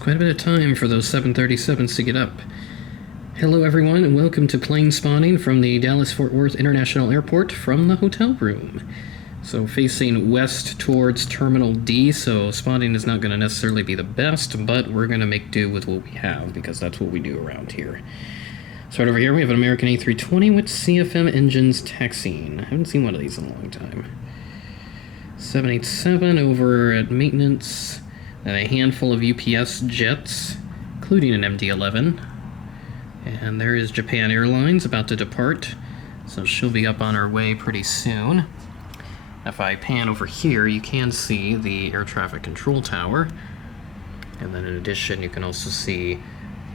quite a bit of time for those 737s to get up. Hello everyone and welcome to plane spotting from the Dallas-Fort Worth International Airport from the hotel room. So facing west towards Terminal D, so spotting is not going to necessarily be the best, but we're going to make do with what we have because that's what we do around here. So right over here we have an American A320 with CFM engines taxiing. I haven't seen one of these in a long time. 787 over at maintenance, and a handful of UPS jets, including an MD-11. And there is Japan Airlines about to depart, so she'll be up on her way pretty soon. If I pan over here, you can see the air traffic control tower, and then in addition you can also see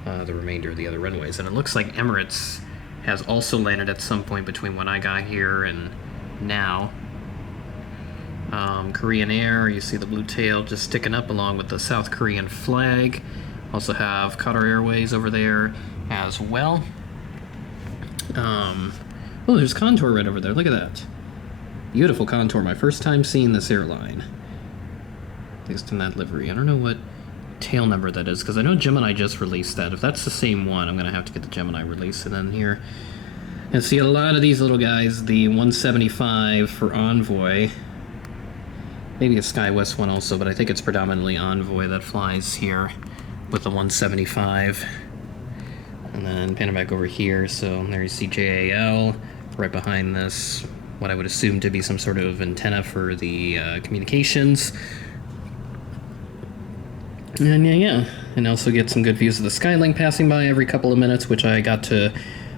the remainder of the other runways. And it looks like Emirates has also landed at some point between when I got here and now. Korean Air, you see the blue tail just sticking up along with the South Korean flag. Also have Qatar Airways over there as well. Oh, there's Contour right over there. Look at that. Beautiful Contour. My first time seeing this airline. At least in that livery. I don't know what tail number that is, because I know Gemini just released that. If that's the same one, I'm going to have to get the Gemini release. And then here, and see a lot of these little guys. The 175 for Envoy. Maybe a SkyWest one also, but I think it's predominantly Envoy that flies here with the 175. And then pan it back over here, so there you see JAL. Right behind this, what I would assume to be some sort of antenna for the communications. And yeah, and also get some good views of the Skylink passing by every couple of minutes, which I got to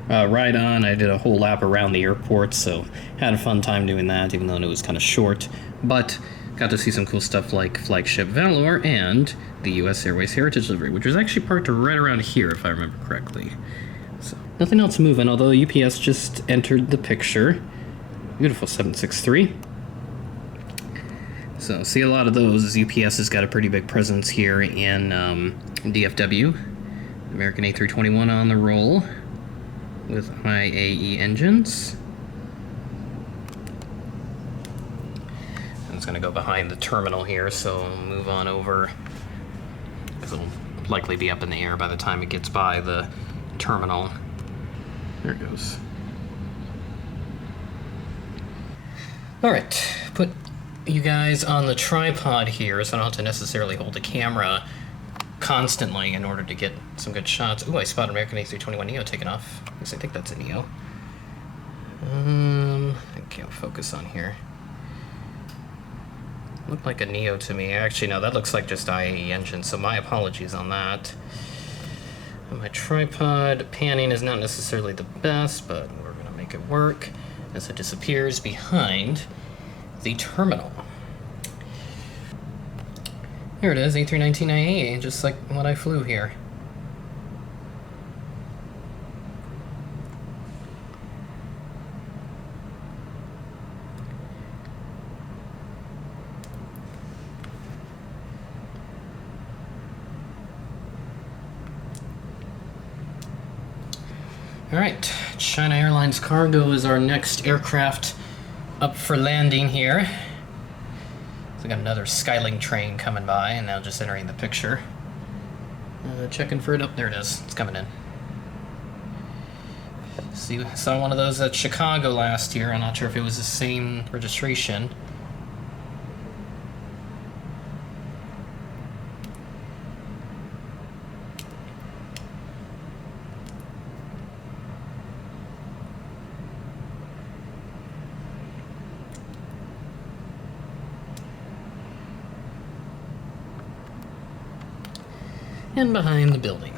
ride on. I did a whole lap around the airport, so had a fun time doing that, even though it was kind of short. But got to see some cool stuff like Flagship Valor and the US Airways Heritage livery, which was actually parked right around here, if I remember correctly. So nothing else moving, although UPS just entered the picture. Beautiful 763. So see a lot of those, as UPS has got a pretty big presence here in DFW. American A321 on the roll with IAE engines. It's going to go behind the terminal here, so we'll move on over, because it'll likely be up in the air by the time it gets by the terminal. There it goes. Alright, put you guys on the tripod here, so I don't have to necessarily hold the camera constantly in order to get some good shots. Ooh, I spotted American A321 Neo taking off. I guess I think that's a Neo. I can't focus on here. Looked like a Neo to me. Actually, no, that looks like just IAE engine, so my apologies on that. My tripod panning is not necessarily the best, but we're going to make it work as it disappears behind the terminal. Here it is, A319IAE, just like what I flew here. Alright, China Airlines Cargo is our next aircraft up for landing here. So we got another Skylink train coming by and now just entering the picture. Checking for it. Up there it is. It's coming in. See, saw one of those at Chicago last year. I'm not sure if it was the same registration. And behind the building.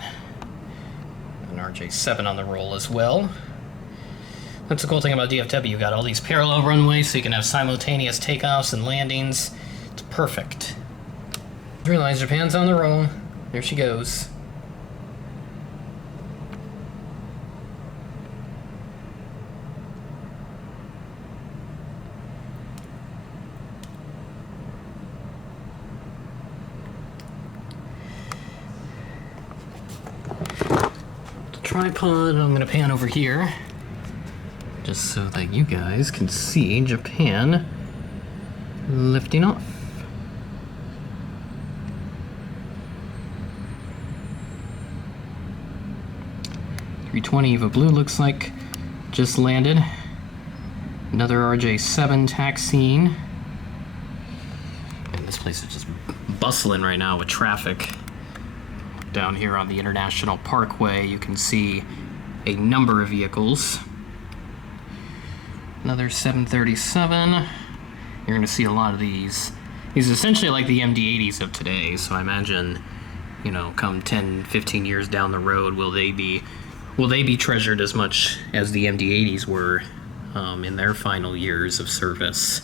An RJ7 on the roll as well. That's the cool thing about DFW. You got all these parallel runways, so you can have simultaneous takeoffs and landings. It's perfect. Realize Japan's on the roll. There she goes. Tripod, I'm going to pan over here just so that you guys can see Japan lifting off. 320 Eva Blue looks like just landed. Another RJ7 taxiing. And this place is just bustling right now with traffic. Down here on the International Parkway, you can see a number of vehicles. Another 737. You're going to see a lot of these. These are essentially like the MD-80s of today, so I imagine, you know, come 10, 15 years down the road, will they be treasured as much as the MD-80s were in their final years of service.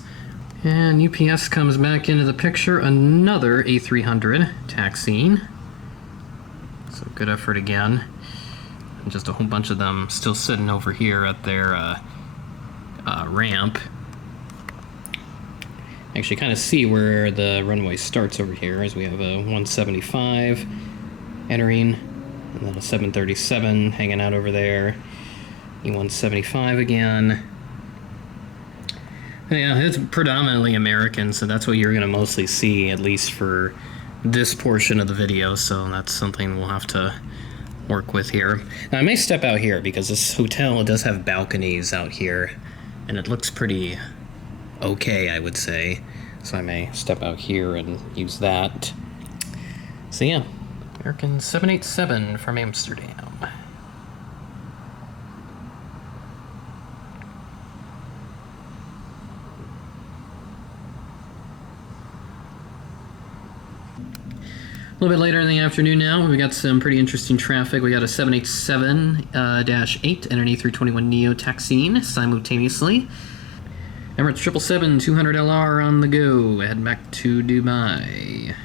And UPS comes back into the picture, another A300 taxiing. So good effort again. And just a whole bunch of them still sitting over here at their ramp. Actually kind of see where the runway starts over here, as we have a 175 entering, and then a 737 hanging out over there, E175 again. Yeah, it's predominantly American, so that's what you're going to mostly see, at least for this portion of the video, so that's something we'll have to work with here. Now, I may step out here, because this hotel does have balconies out here, and it looks pretty okay, I would say. So I may step out here and use that. So yeah, American 787 from Amsterdam. A little bit later in the afternoon now, we got some pretty interesting traffic. We got a 787-8 and an A321neo taxiing simultaneously. Emirates 777-200LR on the go. Head back to Dubai.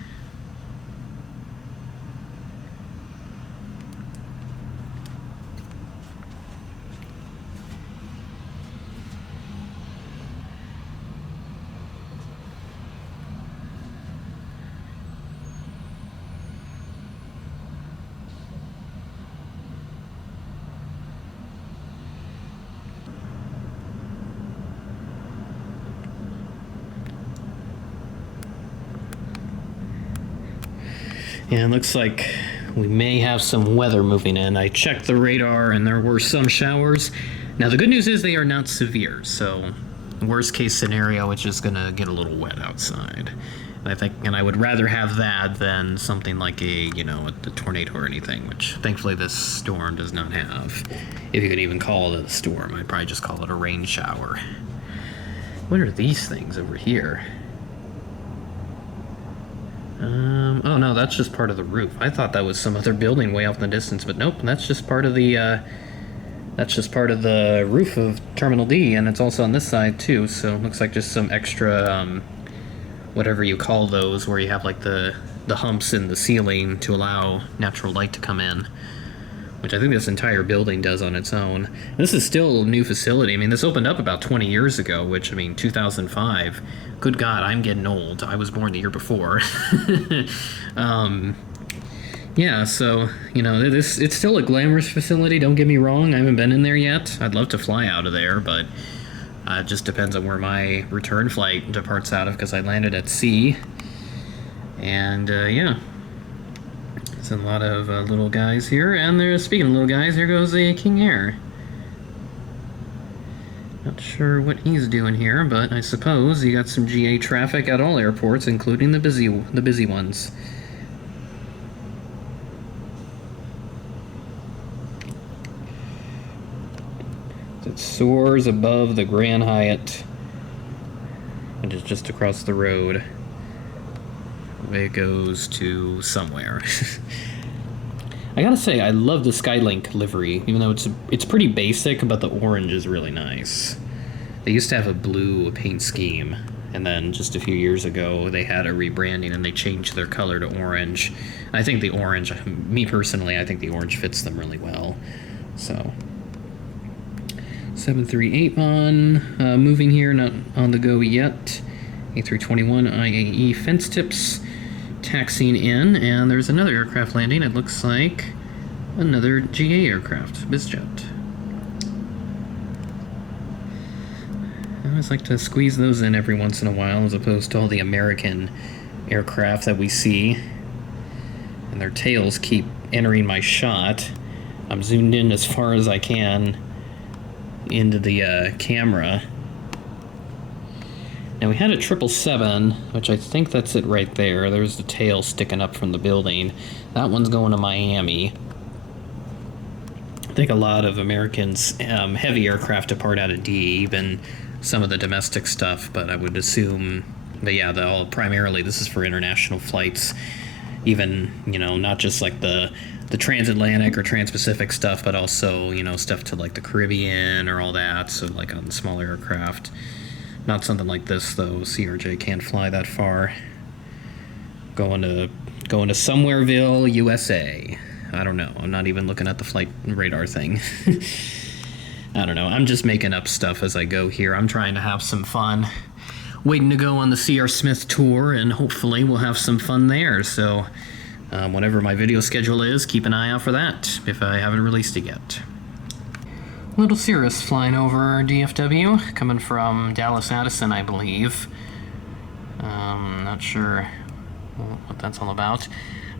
Yeah, it looks like we may have some weather moving in. I checked the radar and there were some showers. Now the good news is they are not severe, so worst case scenario, it's just gonna get a little wet outside. And I would rather have that than something like a tornado or anything, which thankfully this storm does not have. If you could even call it a storm, I'd probably just call it a rain shower. What are these things over here? Oh no, that's just part of the roof. I thought that was some other building way off in the distance, but nope, that's just part of the roof of Terminal D, and it's also on this side too, so it looks like just some extra, whatever you call those, where you have like the humps in the ceiling to allow natural light to come in, which I think this entire building does on its own. This is still a new facility. I mean, this opened up about 20 years ago, which, I mean, 2005. Good God, I'm getting old. I was born the year before. Yeah, so, it's still a glamorous facility, don't get me wrong. I haven't been in there yet. I'd love to fly out of there, but it just depends on where my return flight departs out of, because I landed at sea. And, yeah. There's a lot of little guys here, and speaking of little guys, here goes a King Air. Not sure what he's doing here, but I suppose you got some GA traffic at all airports, including the busy ones. It soars above the Grand Hyatt, and is just across the road. It goes to somewhere. I gotta say, I love the Skylink livery, even though it's pretty basic, but the orange is really nice. They used to have a blue paint scheme, and then just a few years ago they had a rebranding and they changed their color to orange. I think the orange, me personally, I think the orange fits them really well. So 738 on, moving here, not on the go yet. A321 IAE fence tips taxiing in, and there's another aircraft landing. It looks like another GA aircraft, BizJet. I always like to squeeze those in every once in a while, as opposed to all the American aircraft that we see, and their tails keep entering my shot. I'm zoomed in as far as I can into the camera. Now we had a 777, which I think that's it right there. There's the tail sticking up from the building. That one's going to Miami. I think a lot of Americans, heavy aircraft depart out of D, even some of the domestic stuff, but I would assume, but yeah, primarily this is for international flights. Even, you know, not just like the transatlantic or transpacific stuff, but also, you know, stuff to like the Caribbean or all that, so like on smaller aircraft. Not something like this, though. CRJ can't fly that far. Going to Somewhereville, USA. I don't know. I'm not even looking at the flight radar thing. I don't know. I'm just making up stuff as I go here. I'm trying to have some fun. Waiting to go on the C.R. Smith tour, and hopefully we'll have some fun there. So, whatever my video schedule is, keep an eye out for that, if I haven't released it yet. Little Cirrus flying over DFW, coming from Dallas Addison, I believe. Not sure what that's all about.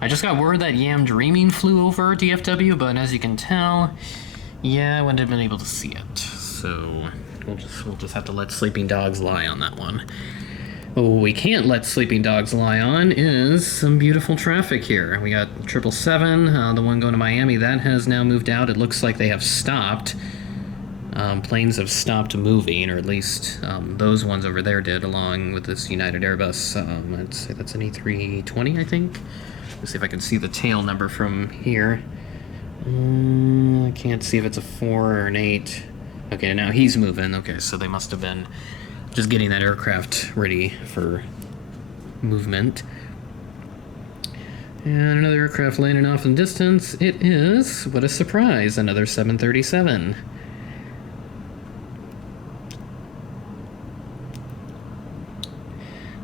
I just got word that Yam Dreaming flew over DFW, but as you can tell, yeah, I wouldn't have been able to see it. So we'll just have to let sleeping dogs lie on that one. What we can't let sleeping dogs lie on is some beautiful traffic here. We got 777, the one going to Miami, that has now moved out. It looks like they have stopped. Planes have stopped moving, or at least those ones over there did, along with this United Airbus. I'd say that's an A320, I think. Let's see if I can see the tail number from here. I can't see if it's a 4 or an 8. Okay, now he's moving. Okay, so they must have been just getting that aircraft ready for movement. And another aircraft landing off in the distance. It is, what a surprise, another 737.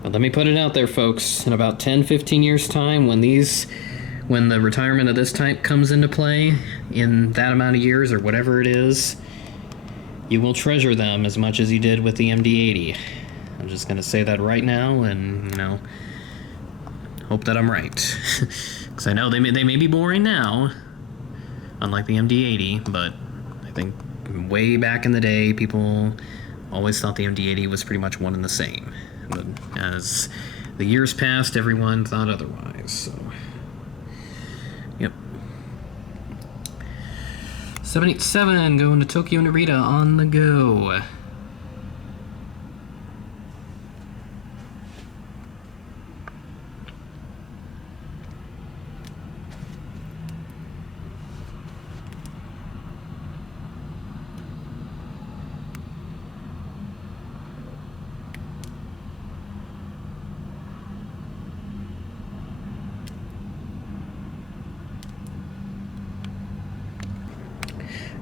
But let me put it out there, folks. In about 10-15 years' time, when the retirement of this type comes into play, in that amount of years or whatever it is, you will treasure them as much as you did with the MD-80. I'm just going to say that right now, and, you know, hope that I'm right. Because I know they may be boring now, unlike the MD-80, but I think way back in the day, people always thought the MD-80 was pretty much one and the same. But as the years passed, everyone thought otherwise, so... Yep. 787 going to Tokyo Narita on the go.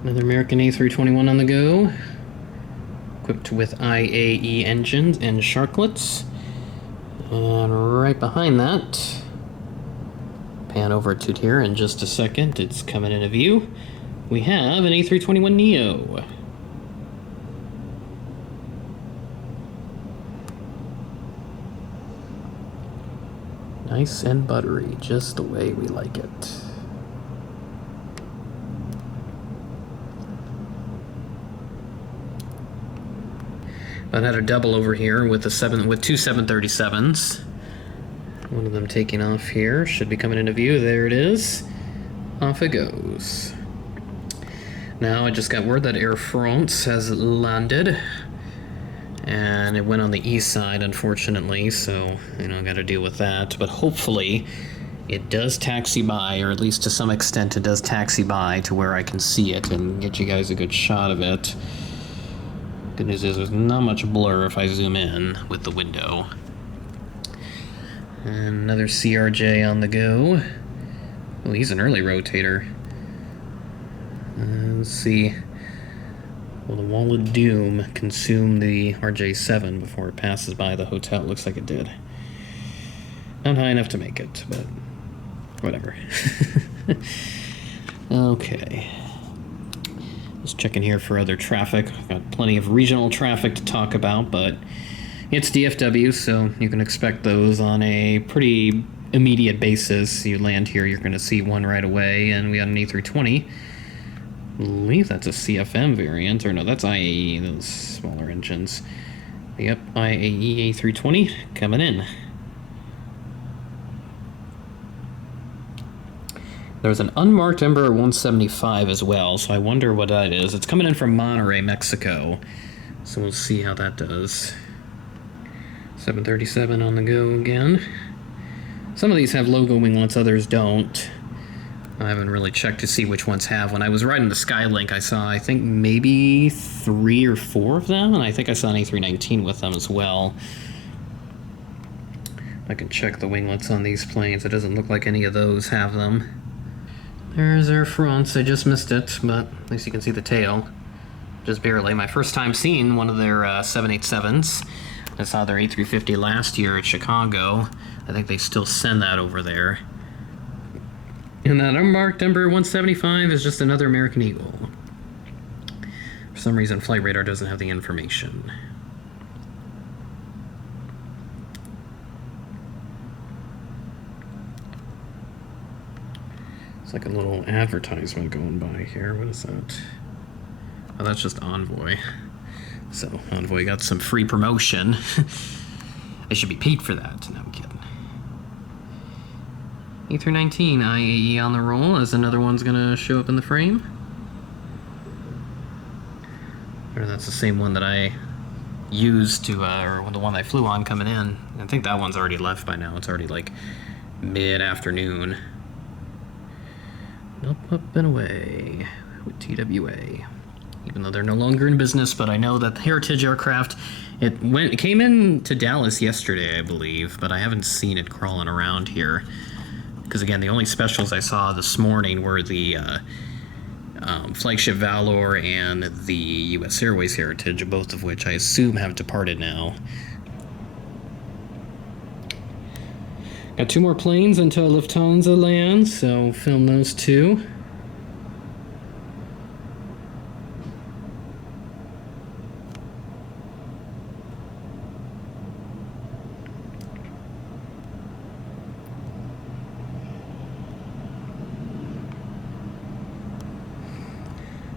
Another American A321 on the go, equipped with IAE engines and sharklets. And right behind that, pan over to it here in just a second, it's coming into view, we have an A321neo. Nice and buttery, just the way we like it. I had a double over here with two 737s. One of them taking off here. Should be coming into view. There it is. Off it goes. Now I just got word that Air France has landed. And it went on the east side, unfortunately, so, you know, I gotta deal with that. But hopefully it does taxi by, or at least to some extent it does taxi by to where I can see it and get you guys a good shot of it. Good news is there's not much blur if I zoom in with the window. And another CRJ on the go. Oh, he's an early rotator. Let's see. Will the Wall of Doom consume the RJ-7 before it passes by the hotel? Looks like it did. Not high enough to make it, but whatever. Okay. Just checking here for other traffic. Got plenty of regional traffic to talk about, but it's DFW, so you can expect those on a pretty immediate basis. You land here, you're going to see one right away, and we got an A320 believe that's a CFM variant, or no, that's IAE, those smaller engines. Yep, IAE A320 coming in. There's an unmarked Embraer 175 as well, so I wonder what that is. It's coming in from Monterrey, Mexico, so we'll see how that does. 737 on the go again. Some of these have logo winglets, others don't. I haven't really checked to see which ones have. When I was riding the Skylink, I saw, I think, maybe 3 or 4 of them, and I think I saw an A319 with them as well. I can check the winglets on these planes. It doesn't look like any of those have them. There's Air France. I just missed it, but at least you can see the tail. Just barely. My first time seeing one of their 787s. I saw their A350 last year at Chicago. I think they still send that over there. And that unmarked Embraer 175 is just another American Eagle. For some reason, Flight Radar doesn't have the information. It's like a little advertisement going by here. What is that? Oh, that's just Envoy. So, Envoy got some free promotion. I should be paid for that. No, I'm kidding. A319 IAE on the roll, as another one's gonna show up in the frame. Or that's the same one that I used to, or the one I flew on coming in. I think that one's already left by now. It's already like mid-afternoon. Up and away with TWA. Even though they're no longer in business, but I know that the Heritage aircraft, it came in to Dallas yesterday, I believe, but I haven't seen it crawling around here. Because again, the only specials I saw this morning were the flagship Valor and the U.S. Airways Heritage, both of which I assume have departed now. Got 2 more planes until Lufthansa lands, so film those 2.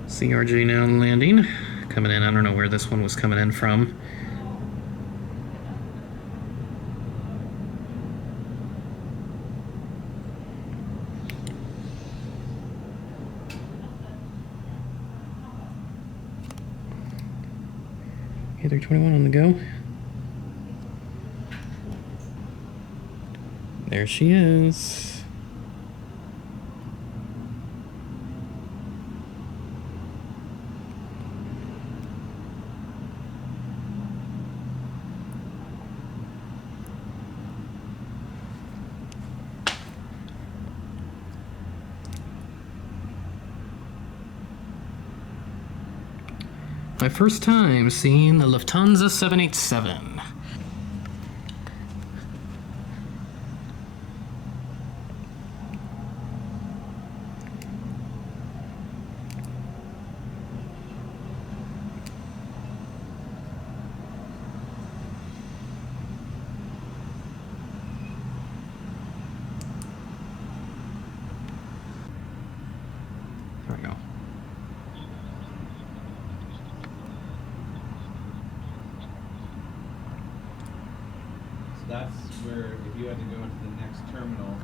CRJ now landing. Coming in, I don't know where this one was coming in from. A321 on the go. There she is. My first time seeing the Lufthansa 787. There we go. That's where, if you had to go into the next terminal.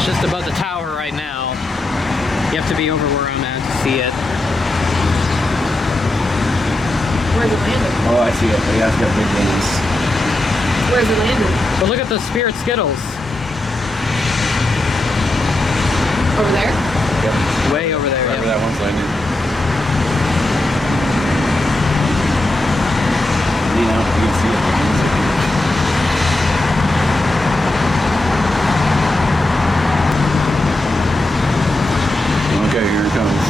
Just above the tower right now. You have to be over where I'm at to see it. Where's it landed? Oh, I see it. Yeah, it's got big wings. Where's it landed? But look at the Spirit Skittles. Over there? Yep. Way over there. Wherever Yeah. that one's landing. You know, you can see it. The wings are huge. Okay, here it comes.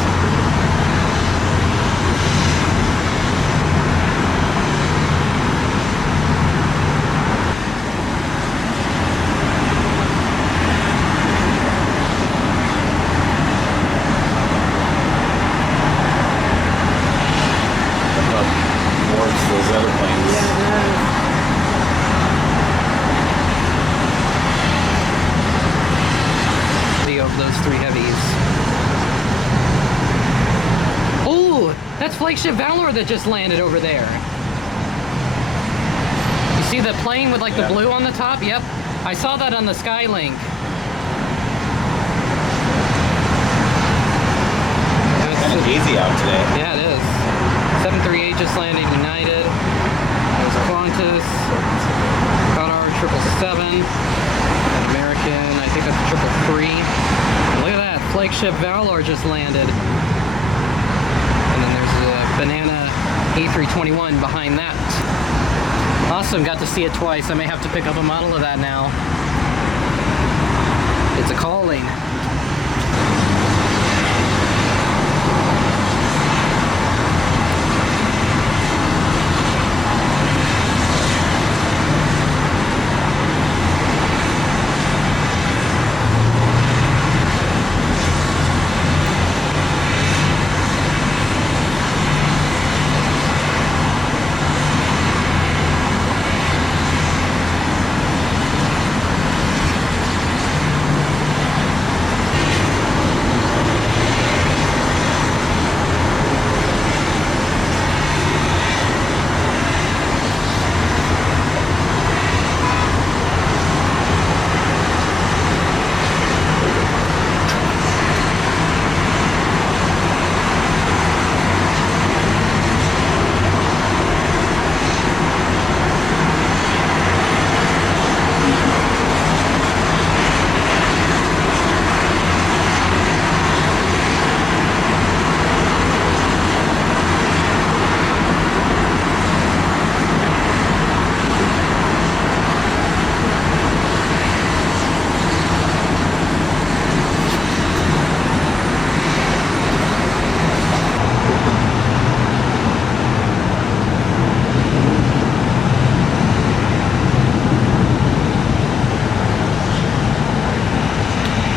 those other planes. Yeah, it does. Of those 3 heavies. Oh, that's flagship Valor that just landed over there. You see the plane with like the blue on the top? Yep. I saw that on the Skylink. Kind of hazy out today. Yeah, it is. 738 just landed United. There's Qantas, Qatar 777, American, I think that's 333. Look at that, flagship Valor just landed. And then there's a Banana A321 behind that. Awesome, got to see it twice. I may have to pick up a model of that now. It's a calling.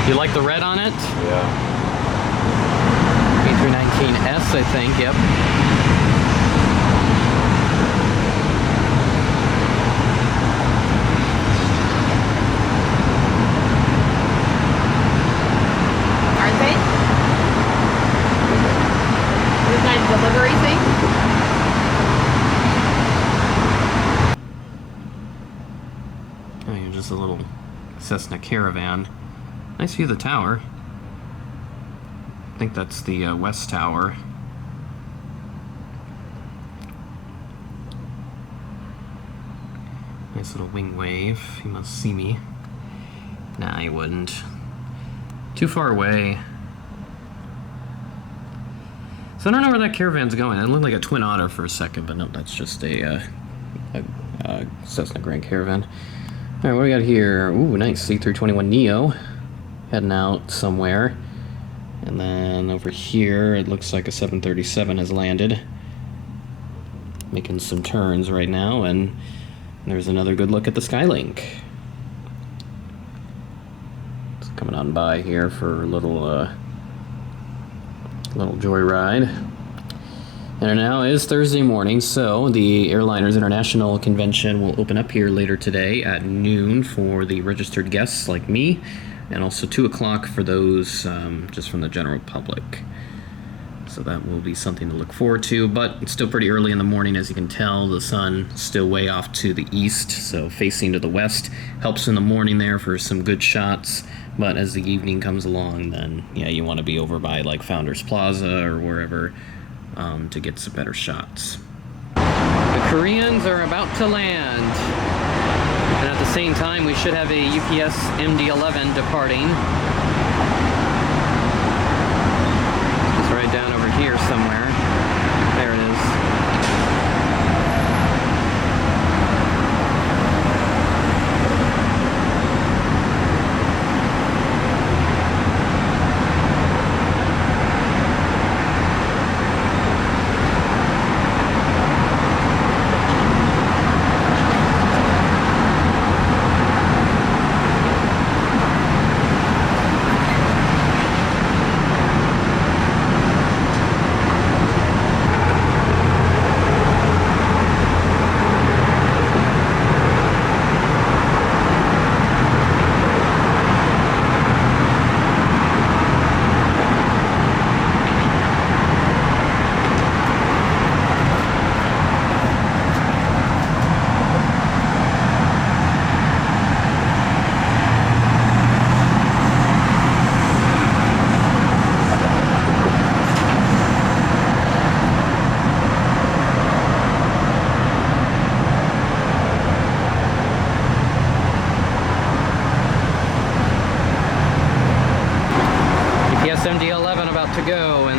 You like the red on it? Yeah. A319S, I think, yep. Aren't they? This nice delivery thing? Oh, you're just a little Cessna Caravan. Nice view of the tower. I think that's the West Tower. Nice little wing wave. You must see me. Nah, you wouldn't. Too far away. So I don't know where that caravan's going. It looked like a Twin Otter for a second, but no, that's just a Cessna Grand Caravan. All right, what do we got here? Ooh, nice C321neo. Heading out somewhere. And then over here, it looks like a 737 has landed. Making some turns right now, and there's another good look at the Skylink. It's coming on by here for a little joyride. And now is Thursday morning, so the Airliners International Convention will open up here later today at noon for the registered guests like me, and also 2 o'clock for those just from the general public. So that will be something to look forward to, but it's still pretty early in the morning. As you can tell, the sun still way off to the east, so facing to the west helps in the morning there for some good shots. But as the evening comes along, then yeah, you want to be over by like Founders Plaza or wherever to get some better shots. The Koreans are about to land, and at the same time we should have a UPS MD-11 departing. It's right down over here somewhere. There it is.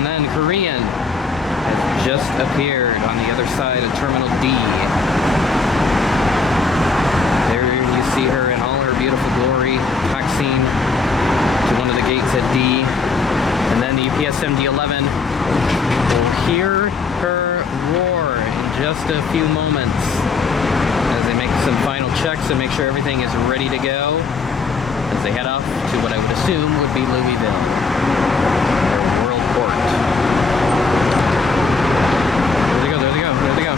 and then Korean has just appeared on the other side of Terminal D. There you see her in all her beautiful glory, taxiing to one of the gates at D. And then the UPS MD-11 will hear her roar in just a few moments as they make some final checks and make sure everything is ready to go as they head off to what I would assume would be Louisville, their world port. There they go, there they go, there they go.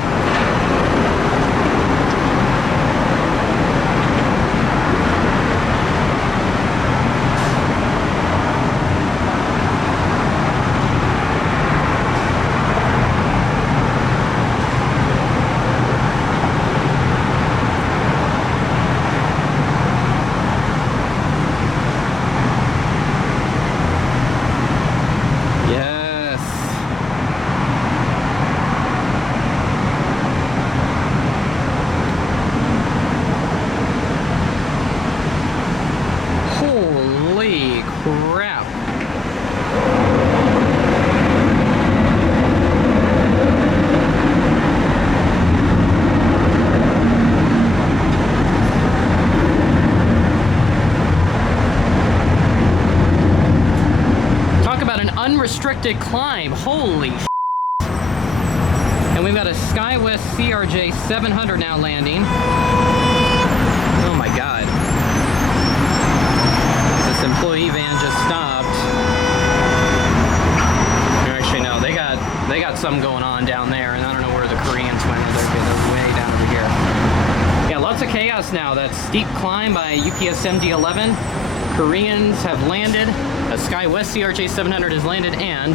Unrestricted climb, holy sh**. And we've got a SkyWest CRJ 700 now landing. Oh my god. This employee van just stopped. Actually no, they got something going on down there, and I don't know where the Koreans went. They're way down over here. Yeah, lots of chaos now. That steep climb by UPS MD-11. Koreans have landed. A SkyWest CRJ 700 has landed, and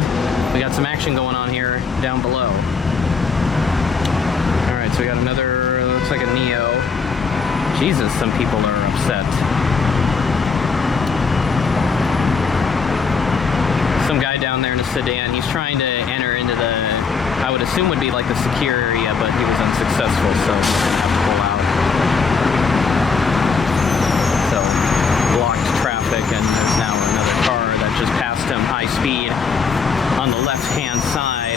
we got some action going on here down below. Alright, so we got another, looks like a Neo. Jesus, some people are upset. Some guy down there in a sedan, he's trying to enter into the, I would assume would be like the secure area, but he was unsuccessful, so he's gonna have to pull out. So, blocked traffic, and there's now another car that just passed him high speed on the left-hand side.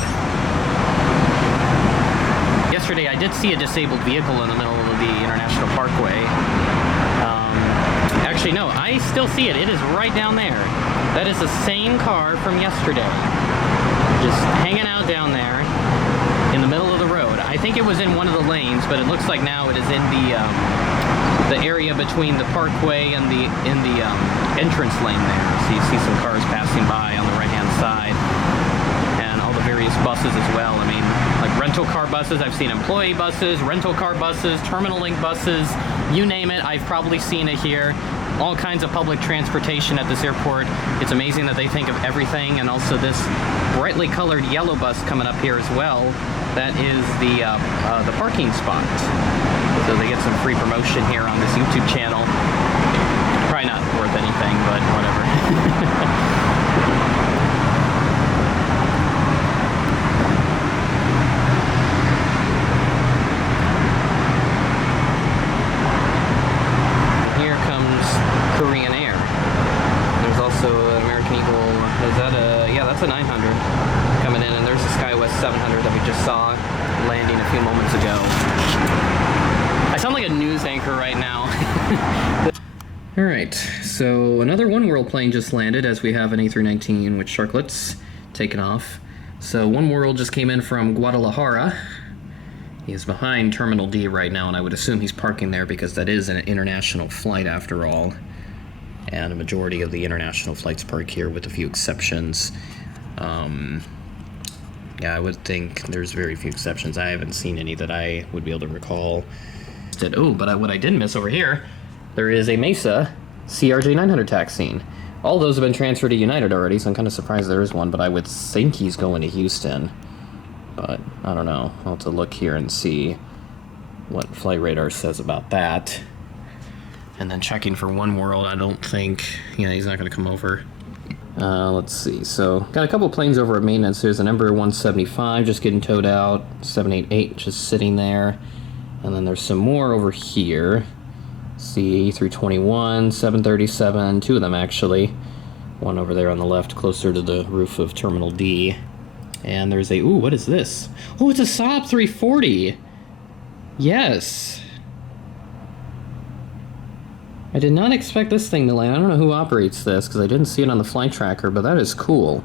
Yesterday I did see a disabled vehicle in the middle of the International Parkway. Actually no, I still see it. It is right down there. That is the same car from yesterday. Just hanging out down there in the middle of the road. I think it was in one of the lanes, but it looks like now it is in the area between the parkway and the entrance lane there. So you see some cars passing by on the right-hand side, and all the various buses as well. I mean, like rental car buses. I've seen employee buses, rental car buses, Terminal Link buses. You name it, I've probably seen it here. All kinds of public transportation at this airport. It's amazing that they think of everything, and also this brightly colored yellow bus coming up here as well. That is the parking spot. So they get some free promotion here on this YouTube channel. Probably not worth anything, but whatever. Here comes Korean Air. There's also an American Eagle. Is that a, yeah, that's a 900 coming in, and there's a SkyWest 700 that we just saw landing a few moments ago. I sound like a news anchor right now. Alright, so another One World plane just landed, as we have an A319 with sharklets taken off. So One World just came in from Guadalajara. He is behind Terminal D right now, and I would assume he's parking there because that is an international flight after all. And a majority of the international flights park here with a few exceptions. Yeah, I would think there's very few exceptions. I haven't seen any that I would be able to recall. Oh, but what I did miss over here, there is a Mesa CRJ 900 taxiing. All those have been transferred to United already, so I'm kind of surprised there is one, but I would think he's going to Houston. But I don't know. I'll have to look here and see what Flight Radar says about that. And then checking for One World, I don't think, yeah, he's not going to come over. Let's see, so got a couple planes over at maintenance. There's an Embraer 175 just getting towed out, 788 just sitting there, and then there's some more over here. See, A321, 737, two of them actually. One over there on the left, closer to the roof of Terminal D. And there's a... Ooh, what is this? Oh, it's a Saab 340! Yes! I did not expect this thing to land. I don't know who operates this, because I didn't see it on the flight tracker, but that is cool.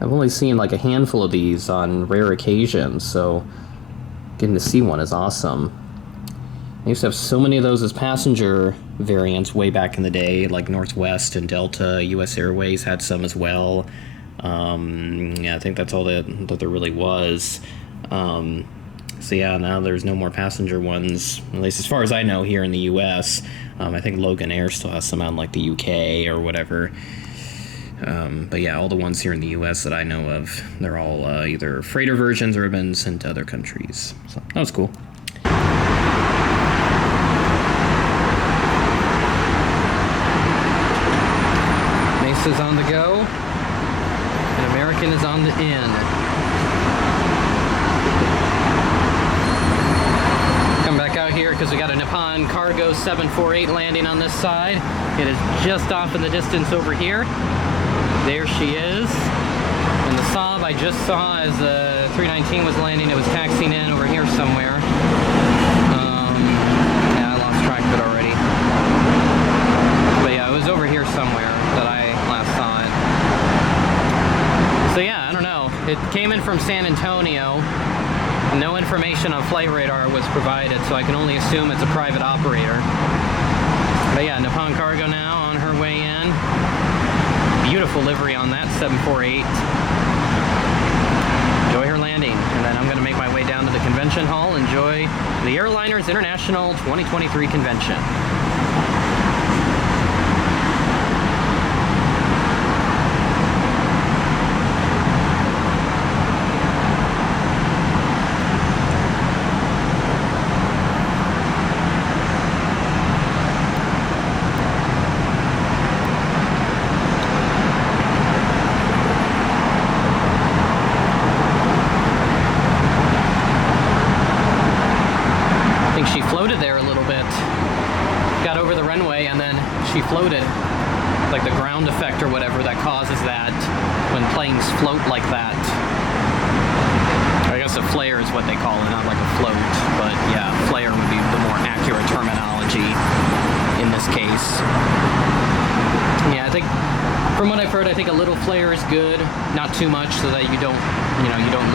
I've only seen like a handful of these on rare occasions, so getting to see one is awesome. I used to have so many of those as passenger variants way back in the day, like Northwest and Delta. US Airways had some as well. Yeah, I think that's all that there really was. So yeah, now there's no more passenger ones, at least as far as I know, here in the US. I think Logan Air still has some out in like the UK or whatever. But yeah, all the ones here in the US that I know of, they're all either freighter versions or have been sent to other countries. So that was cool. Mesa's on the go, and American is on the in. Come back out here because we got a Nippon Cargo 748 landing on this side. It is just off in the distance over here. There she is. And the Saab I just saw as the 319 was landing, it was taxiing in over here somewhere. Yeah, I lost track of it already. But yeah, it was over here somewhere that I last saw it. So yeah, I don't know. It came in from San Antonio. No information on flight radar was provided, so I can only assume it's a private operator. But yeah, Nippon Cargo now on her way in. Beautiful livery on that 748. Enjoy her landing, and then I'm going to make my way down to the convention hall, enjoy the Airliners International 2023 convention. Floated, like the ground effect or whatever that causes that when planes float like that. I guess a flare is what they call it, not like a float, but yeah, flare would be the more accurate terminology in this case. Yeah, I think from what I've heard, I think a little flare is good, not too much, so that you don't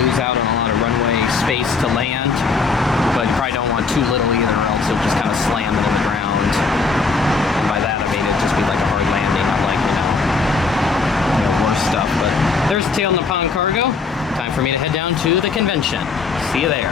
lose out on a lot of runway space to land, but you probably don't want too little either, or else you'll just kind of slam it in the ground. Just be like a hard landing, not like, worse stuff. But there's Tail Nippon Cargo. Time for me to head down to the convention. See you there.